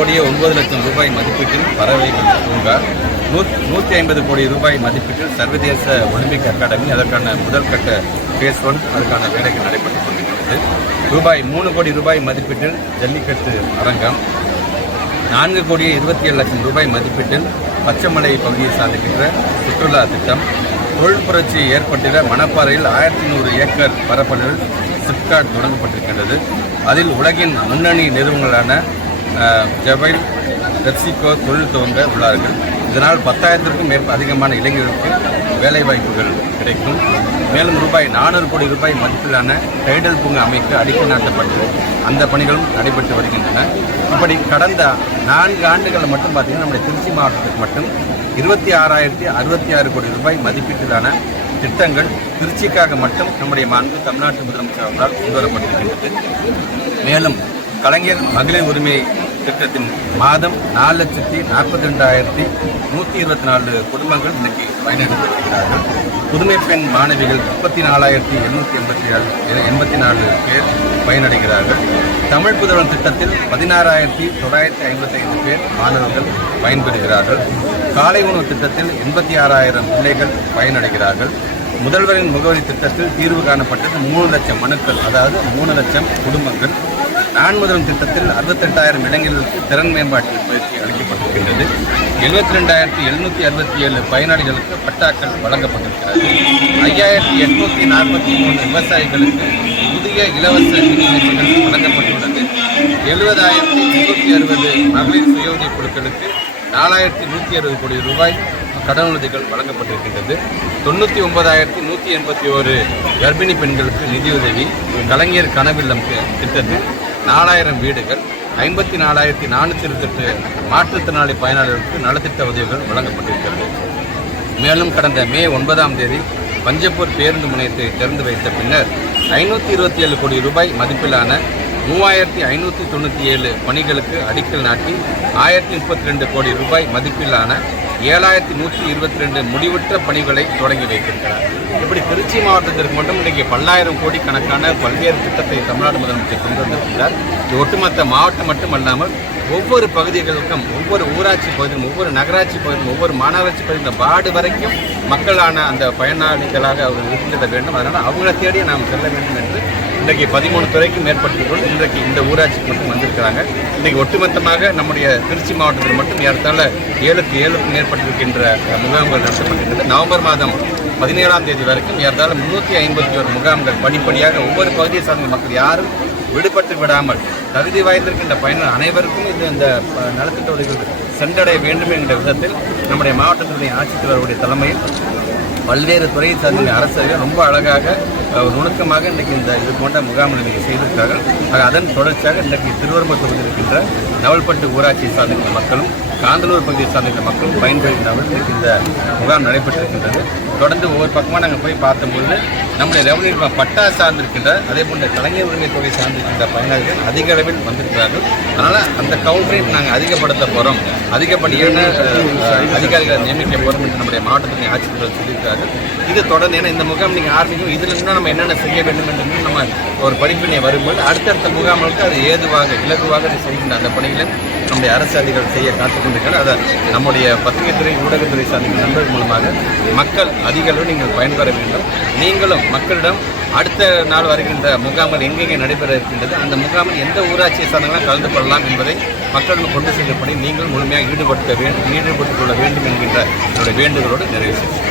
2,09,00,000 ரூபாய் மதிப்பீட்டில் பறவைகள் பூங்கா, 150 கோடி ரூபாய் மதிப்பீட்டில் சர்வதேச ஒலிம்பிக் அகாடமி, அதற்கான முதல் கட்ட ஃபேஸ் 1 அதற்கான வேலைகள் நடைபெற்றுக் கொண்டிருக்கிறது. ரூபாய் 3 கோடி ரூபாய் மதிப்பீட்டில் ஜல்லிக்கட்டு அரங்கம், 4,27,00,000 ரூபாய் மதிப்பீட்டில் பச்சைமலை பகுதியை சார்ந்திருக்கின்ற சுற்றுலா திட்டம், தொழில் புரட்சி ஏற்பட்டுள்ள மணப்பாறையில் 1100 ஏக்கர் பரப்பளவில் சிப்காட் தொடங்கப்பட்டிருக்கின்றது. அதில் உலகின் முன்னணி நிறுவனங்களான ஜபைல், பெப்சிகோ தொழில் துவங்க உள்ளார்கள். இதனால் 10,000க்கும் அதிகமான இளைஞர்களுக்கு வேலைவாய்ப்புகள் கிடைக்கும். மேலும் ரூபாய் 400 கோடி ரூபாய் மதிப்பிலான டைடல் பூங்கா அமைக்க அடிக்கல் நாட்டப்பட்டு அந்த பணிகளும் நடைபெற்று வருகின்றன. இப்படி கடந்த 4 ஆண்டுகள் மட்டும் பார்த்தீங்கன்னா நம்முடைய திருச்சி மாவட்டத்துக்கு மட்டும் 26,066 கோடி ரூபாய் மதிப்பீட்டிலான திட்டங்கள் திருச்சிக்காக மட்டும் நம்முடைய மாண்பு தமிழ்நாட்டு முதலமைச்சர் அவர்களால் கொண்டுவரப்பட்டிருக்கின்றது. மேலும் கலைஞர் மகளிர் உரிமை திட்டத்தின் மாதம் 4,42,124 குடும்பங்கள் இன்றைக்கு பயனடைந்திருக்கிறார்கள். புதுமை பெண் மாணவிகள் 34,784 பேர் பயனடைகிறார்கள். தமிழ் புதல்வன் திட்டத்தில் 16,955 பேர் மாணவர்கள் பயன்பெறுகிறார்கள். காலை உணவு திட்டத்தில் 86,000 பிள்ளைகள் பயனடைகிறார்கள். முதல்வரின் முகவரி திட்டத்தில் தீர்வு காணப்பட்டது 3 லட்சம் மனுக்கள், அதாவது 3 லட்சம் குடும்பங்கள். நான் முதல்வன் திட்டத்தில் 68,000 இளைஞர்களுக்கு திறன் மேம்பாட்டு பயிற்சி அளிக்கப்பட்டிருக்கின்றது. 72,767 பயனாளிகளுக்கு பட்டாக்கள் வழங்கப்பட்டிருக்கிறது. 5,843 விவசாயிகளுக்கு புதிய இலவச மின் இணைப்புகள் வழங்கப்பட்டுள்ளது. 70,360 மகளிர் சுய உதவி குழுக்களுக்கு 4,160 கோடி ரூபாய் கடனுதவிகள் வழங்கப்பட்டிருக்கின்றது. 99,181 கர்ப்பிணி பெண்களுக்கு நிதியுதவி. கலைஞர் கனவில்லம் திட்டத்தில் 4,000 வீடுகள், 54,428 மாற்றுத்திறனாளி பயனாளர்களுக்கு நலத்திட்ட உதவிகள் வழங்கப்பட்டிருக்கிறது. மேலும் கடந்த மே 9ஆம் தேதி பஞ்சப்பூர் பேருந்து முனையத்தை திறந்து வைத்த பின்னர் 527 கோடி ரூபாய் மதிப்பிலான 3,597 பணிகளுக்கு அடிக்கல் நாட்டி 1,032 கோடி ரூபாய் மதிப்பிலான 7,122 முடிவுற்ற பணிகளை தொடங்கி வைத்திருக்கிறார். இப்படி திருச்சி மாவட்டத்திற்கு மட்டும் இன்றைக்கு பல்லாயிரம் கோடி கணக்கான பல்வேறு திட்டத்தை தமிழ்நாடு முதலமைச்சர் கொண்டு வந்திருக்கிறார். இது ஒட்டுமொத்த மாவட்டம் மட்டுமல்லாமல் ஒவ்வொரு பகுதிகளுக்கும், ஒவ்வொரு ஊராட்சி பகுதியிலும், ஒவ்வொரு நகராட்சி பகுதியிலும், ஒவ்வொரு மாநகராட்சி பகுதியில் வார்டு வரைக்கும் மக்களான அந்த பயனாளிகளாக அவர்கள் இருந்திட வேண்டும். அதனால் அவங்களை தேடி நாம் செல்ல வேண்டும் என்று இன்றைக்கு 13 துறைக்கும் மேற்பட்டவர்கள் இன்றைக்கு இந்த ஊராட்சிக்கு மட்டும் வந்திருக்கிறாங்க. இன்றைக்கு ஒட்டுமொத்தமாக நம்முடைய திருச்சி மாவட்டத்தில் மட்டும் ஏறத்தாழ 7க்கும் மேற்பட்டிருக்கின்ற முகாம்கள் நடத்தப்பட்டிருக்கிறது. நவம்பர் மாதம் 17ஆம் தேதி வரைக்கும் ஏறத்தாழ 351 முகாம்கள் படிப்படியாக ஒவ்வொரு பகுதியை சார்ந்த மக்கள் யாரும் விடுபட்டு விடாமல் தகுதி வாய்ந்திருக்கின்ற பயனர் அனைவருக்கும் இந்த நலத்திட்ட உதவிகள் சென்றடைய வேண்டும் என்ற விதத்தில் நம்முடைய மாவட்டத்தினுடைய ஆட்சித்தலைவருடைய தலைமையில் பல்வேறு துறையை சார்ந்த அரசர்கள் ரொம்ப அழகாக நுணுக்கமாக இன்றைக்கு இது போன்ற முகாம்கள் இன்றைக்கி செய்திருக்கிறார்கள். அதன் தொடர்ச்சியாக இன்றைக்கு திருவரம்பூர் தொகுதியில் இருக்கின்ற நவல்பட்டு ஊராட்சியை சார்ந்திருக்கிற மக்களும், காந்தலூர் பகுதியை சார்ந்திருக்கிற மக்களும் பயன்பெறுகின்றவர்கள் இன்றைக்கு இந்த முகாம் நடைபெற்றிருக்கின்றது. தொடர்ந்து ஒவ்வொரு பக்கமாக நாங்கள் போய் பார்த்தபொழுது நம்முடைய ரெவன்யூ பட்டா சார்ந்திருக்கின்ற, அதே போன்ற கலைஞர் உரிமை தொகை சார்ந்திருக்கின்ற பயனாளிகள் அதிக அளவில் வந்திருக்கிறார்கள். அதனால் அந்த கவுண்டரையும் நாங்கள் அதிகப்படுத்த போகிறோம், அதிகப்படியான அதிகாரிகளை நியமிக்க போகிறோம் என்று நம்முடைய மாவட்டத்தின் ஆட்சித்தலைவர் சொல்லியிருக்கிறார்கள். இது தொடர்ந்து ஏன்னா இந்த முகாம் நீங்கள் ஆரம்பிக்கும் இதில் இன்னும் நம்ம என்னென்ன செய்ய வேண்டும் என்று நம்ம ஒரு படிப்பினை வரும்போது அடுத்தடுத்த முகாம்களுக்கு அது ஏதுவாக இலகுவாக செய்கின்ற அந்த பணிகளை நம்முடைய அரசு அதிகாரிகள் செய்ய காத்துக்கொண்டிருக்கிறார். அதை நம்முடைய பத்திரிகைத்துறை, ஊடகத்துறை சார்ந்த நண்பர்கள் மூலமாக மக்கள் அதிக அளவில் நீங்கள் பயன்பெற வேண்டும். நீங்களும் மக்களிடம் அடுத்த நாள் வருகின்ற முகாம்கள் எங்கெங்கே நடைபெற இருக்கின்றது, அந்த முகாமில் எந்த ஊராட்சியை சார்ந்தவர்களும் கலந்து கொள்ளலாம் என்பதை மக்களிடம் கொண்டு செல்லப்படி நீங்கள் முழுமையாக ஈடுபட்டுக் கொள்ள வேண்டும் என்கின்ற என்னுடைய வேண்டுகோளோடு நிறைவு செய்கிறேன்.